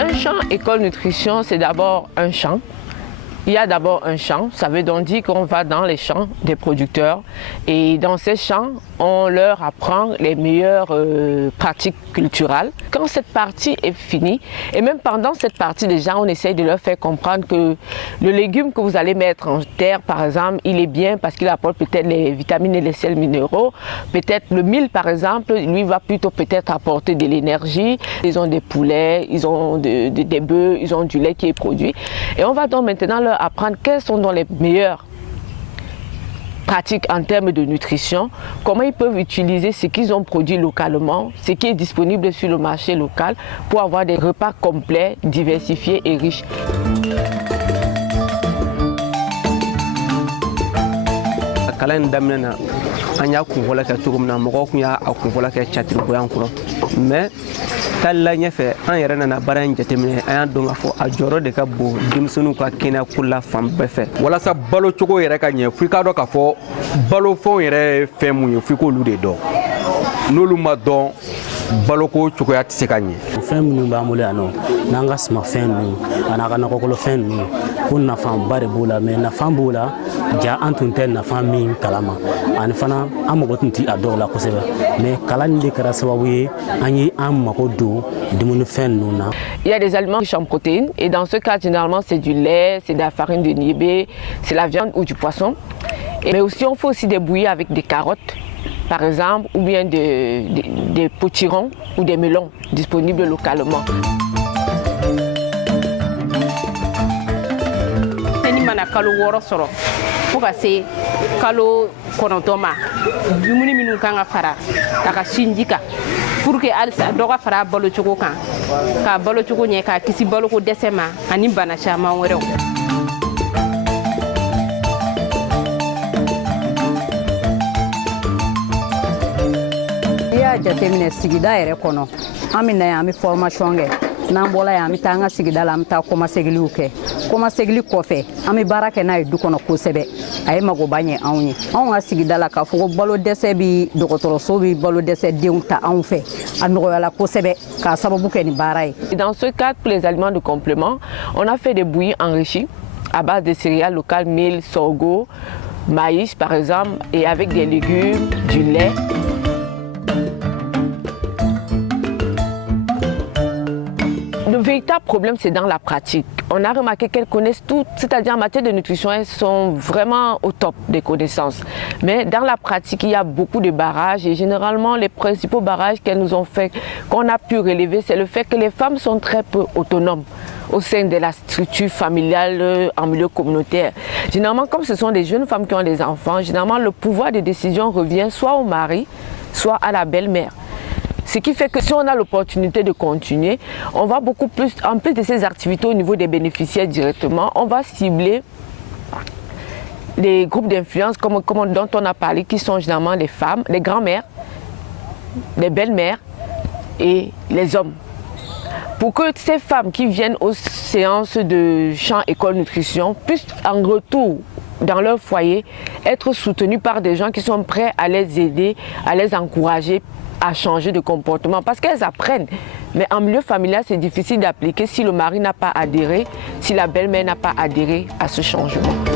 Un champ école nutrition, c'est d'abord un champ. Il y a d'abord un champ, ça veut donc dire qu'on va dans les champs des producteurs et dans ces champs, on leur apprend les meilleures pratiques culturelles. Quand cette partie est finie, et même pendant cette partie déjà, on essaye de leur faire comprendre que le légume que vous allez mettre en terre, par exemple, il est bien parce qu'il apporte peut-être les vitamines et les sels minéraux. Peut-être le mil, par exemple, lui va plutôt peut-être apporter de l'énergie. Ils ont des poulets, ils ont des bœufs, ils ont du lait qui est produit. Et on va donc maintenant leur apprendre quelles sont donc les meilleures pratiques en termes de nutrition, comment ils peuvent utiliser ce qu'ils ont produit localement, ce qui est disponible sur le marché local pour avoir des repas complets, diversifiés et riches. Mais talla ɲɛfɛ an yɛrɛ nana baara in jateminɛ an y'a dɔn k'a fɔ a jɔyɔrɔ de ka bon denmisɛnninw ka kɛnɛyako la fan bɛɛ fɛ. Walasa balo cogo yɛrɛ ka ɲɛ f'i k'a dɔn k'a fɔ balofɛnw yɛrɛ ye fɛn mun ye f'i k'olu de dɔn. N'olu ma dɔn baloko cogoya tɛ se ka ɲɛ. Fɛn minnu b'an bolo yan nɔ n'an ka sumafɛn ninnu an'a ka nakɔkɔnɔfɛn ninnu ko nafaba de b'o la mais nafa b'o la ja an tun tɛ nafa min kalama ani fana an mago tun tɛ a dɔw la kosɛbɛ mais kalan de kɛra sababu ye an ye an mago don dumunifɛn ninnu na. Il y a des aliments riches en protéines et dans ce cas généralement c'est du lait, c'est de la farine de niébé, c'est la viande ou du poisson. Mais aussi on fait aussi des bouillies avec des carottes par exemple ou bien des potirons ou des melons disponibles localement. Kalo wɔɔrɔ sɔrɔ fo ka se kalo 9 ma dumuni minnu kan ka fara a ka sinji kan pour que halisa dɔ ka fara balo cogo kan ka balo cogo ɲɛ ka kisi baloko dɛsɛ ma ani bana caman wɛrɛw. I y'a jateminɛ sigida yɛrɛ kɔnɔ an bɛ na yan an bɛ formation kɛ n'an bɔra yan an bɛ taa an ka sigida la an bɛ taa kɔmasegiliw kɛ kɔmasegili kɔfɛ an bɛ baara kɛ n'a ye du kɔnɔ kosɛbɛ a ye magoba ɲɛ anw ye anw ka sigida la k'a fɔ ko balo dɛsɛ bi dɔgɔtɔrɔso bi balo dɛsɛ denw ta anw fɛ a nɔgɔyala kosɛbɛ k'a sababu kɛ ni baara ye. Dans ce cadre pour les aliments de complément, on a fait des bouillies enrichies à base de céréales locales, mil, sorgho, maïs par exemple et avec des légumes, du lait. Le véritable problème, c'est dans la pratique. On a remarqué qu'elles connaissent tout, c'est-à-dire en matière de nutrition, elles sont vraiment au top des connaissances. Mais dans la pratique, il y a beaucoup de barrages et généralement, les principaux barrages qu'elles nous ont fait, qu'on a pu relever, c'est le fait que les femmes sont très peu autonomes au sein de la structure familiale en milieu communautaire. Généralement, comme ce sont des jeunes femmes qui ont des enfants, généralement, le pouvoir de décision revient soit au mari, soit à la belle-mère. Ce qui fait que si on a l'opportunité de continuer, on va beaucoup plus, en plus de ces activités au niveau des bénéficiaires directement, on va cibler les groupes d'influence dont on a parlé, qui sont généralement les femmes, les grands-mères, les belles-mères et les hommes. Pour que ces femmes qui viennent aux séances de champ école nutrition puissent en retour dans leur foyer être soutenues par des gens qui sont prêts à les aider, à les encourager à changer de comportement parce qu'elles apprennent. Mais en milieu familial, c'est difficile d'appliquer si le mari n'a pas adhéré, si la belle-mère n'a pas adhéré à ce changement.